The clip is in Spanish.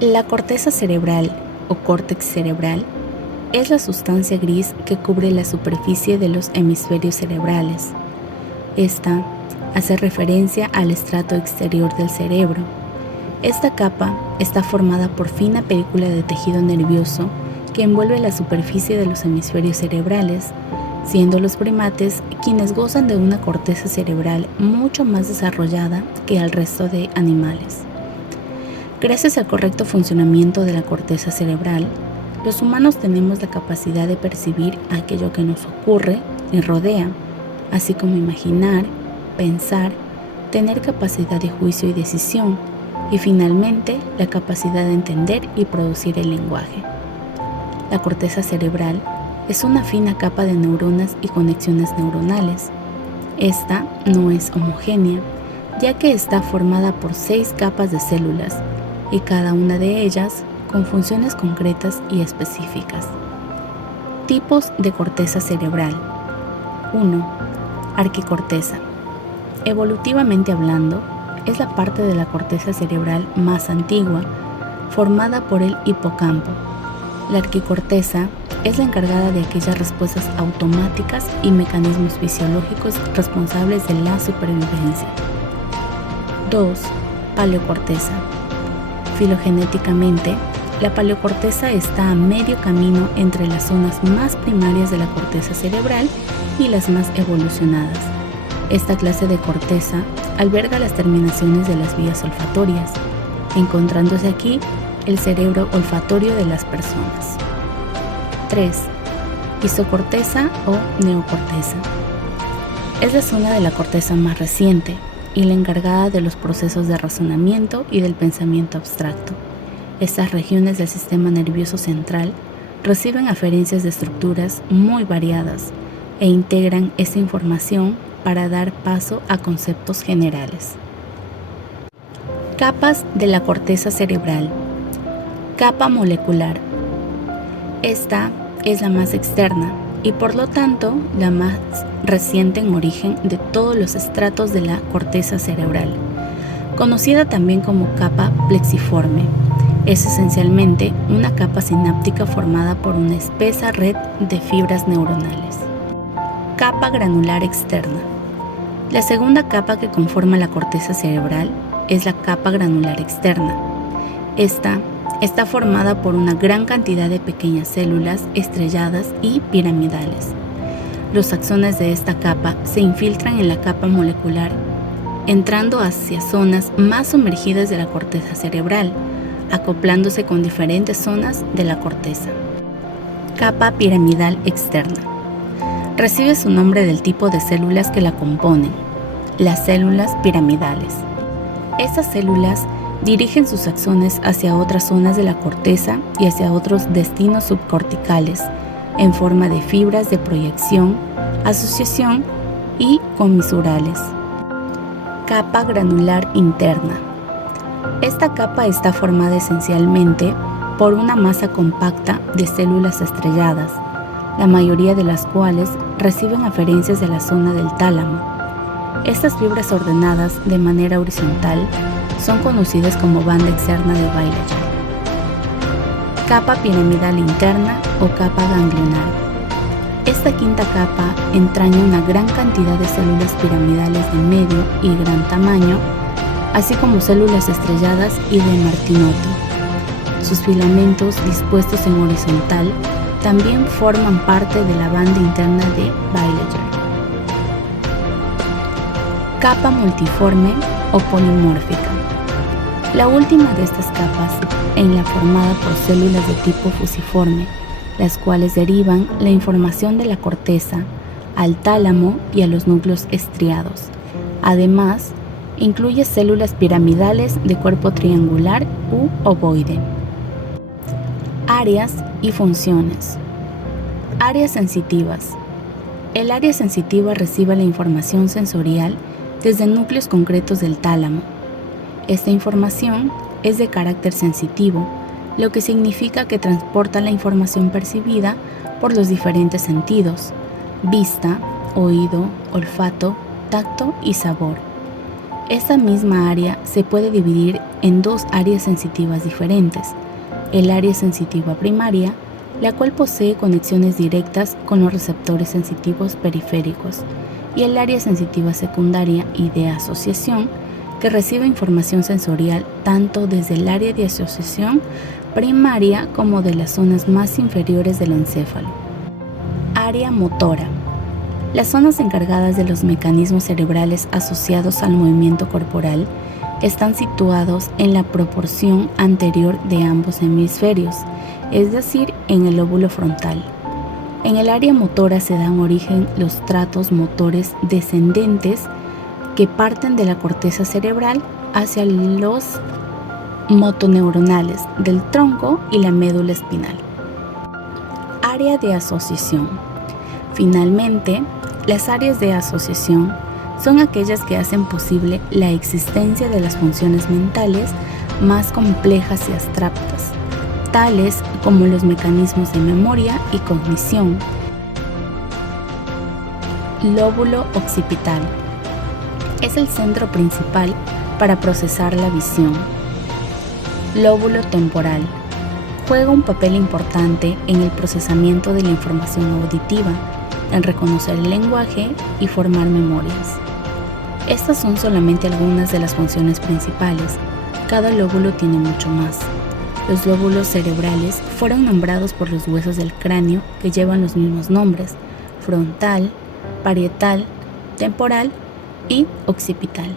La corteza cerebral o córtex cerebral es la sustancia gris que cubre la superficie de los hemisferios cerebrales. Esta hace referencia al estrato exterior del cerebro. Esta capa está formada por fina película de tejido nervioso que envuelve la superficie de los hemisferios cerebrales, siendo los primates quienes gozan de una corteza cerebral mucho más desarrollada que el resto de animales. Gracias al correcto funcionamiento de la corteza cerebral, los humanos tenemos la capacidad de percibir aquello que nos ocurre y rodea, así como imaginar, pensar, tener capacidad de juicio y decisión, y finalmente la capacidad de entender y producir el lenguaje. La corteza cerebral es una fina capa de neuronas y conexiones neuronales. Esta no es homogénea, ya que está formada por 6 capas de células, y cada una de ellas con funciones concretas y específicas. Tipos de corteza cerebral. 1. Arquicorteza. Evolutivamente hablando, es la parte de la corteza cerebral más antigua, formada por el hipocampo. La arquicorteza es la encargada de aquellas respuestas automáticas y mecanismos fisiológicos responsables de la supervivencia. 2. Paleocorteza. Filogenéticamente, la paleocorteza está a medio camino entre las zonas más primarias de la corteza cerebral y las más evolucionadas. Esta clase de corteza alberga las terminaciones de las vías olfatorias, encontrándose aquí el cerebro olfatorio de las personas. 3. Isocorteza o neocorteza. Es la zona de la corteza más reciente y la encargada de los procesos de razonamiento y del pensamiento abstracto. Estas regiones del sistema nervioso central reciben aferencias de estructuras muy variadas e integran esta información para dar paso a conceptos generales. Capas de la corteza cerebral. Capa molecular. Esta es la más externa y por lo tanto la más reciente en origen de todos los estratos de la corteza cerebral, conocida también como capa plexiforme. Es esencialmente una capa sináptica formada por una espesa red de fibras neuronales. Capa granular externa. La segunda capa que conforma la corteza cerebral es la capa granular externa. Esta está formada por una gran cantidad de pequeñas células estrelladas y piramidales. Los axones de esta capa se infiltran en la capa molecular, entrando hacia zonas más sumergidas de la corteza cerebral, acoplándose con diferentes zonas de la corteza. Capa piramidal externa. Recibe su nombre del tipo de células que la componen, las células piramidales. Estas células dirigen sus axones hacia otras zonas de la corteza y hacia otros destinos subcorticales, en forma de fibras de proyección, asociación y comisurales. Capa granular interna. Esta capa está formada esencialmente por una masa compacta de células estrelladas, la mayoría de las cuales reciben aferencias de la zona del tálamo. Estas fibras ordenadas de manera horizontal son conocidas como banda externa de Bailey. Capa piramidal interna o capa ganglionar. Esta quinta capa entraña una gran cantidad de células piramidales de medio y gran tamaño, así como células estrelladas y de Martinotto. Sus filamentos dispuestos en horizontal también forman parte de la banda interna de Bailey. Capa multiforme o polimórfica. La última de estas capas es la formada por células de tipo fusiforme, las cuales derivan la información de la corteza al tálamo y a los núcleos estriados. Además, incluye células piramidales de cuerpo triangular u ovoide. Áreas y funciones. Áreas sensitivas. El área sensitiva recibe la información sensorial desde núcleos concretos del tálamo. Esta información es de carácter sensitivo, lo que significa que transporta la información percibida por los diferentes sentidos: vista, oído, olfato, tacto y sabor. Esta misma área se puede dividir en dos áreas sensitivas diferentes: el área sensitiva primaria, la cual posee conexiones directas con los receptores sensitivos periféricos, y el área sensitiva secundaria y de asociación, que recibe información sensorial tanto desde el área de asociación primaria como de las zonas más inferiores del encéfalo. Área motora. Las zonas encargadas de los mecanismos cerebrales asociados al movimiento corporal están situados en la proporción anterior de ambos hemisferios, es decir, en el lóbulo frontal. En el área motora se dan origen los tratos motores descendentes que parten de la corteza cerebral hacia los motoneuronales del tronco y la médula espinal. Área de asociación. Finalmente, las áreas de asociación son aquellas que hacen posible la existencia de las funciones mentales más complejas y abstractas, tales como los mecanismos de memoria y cognición. Lóbulo occipital. Es el centro principal para procesar la visión. Lóbulo temporal. Juega un papel importante en el procesamiento de la información auditiva, en reconocer el lenguaje y formar memorias. Estas son solamente algunas de las funciones principales. Cada lóbulo tiene mucho más. Los lóbulos cerebrales fueron nombrados por los huesos del cráneo que llevan los mismos nombres: frontal, parietal, temporal y occipital.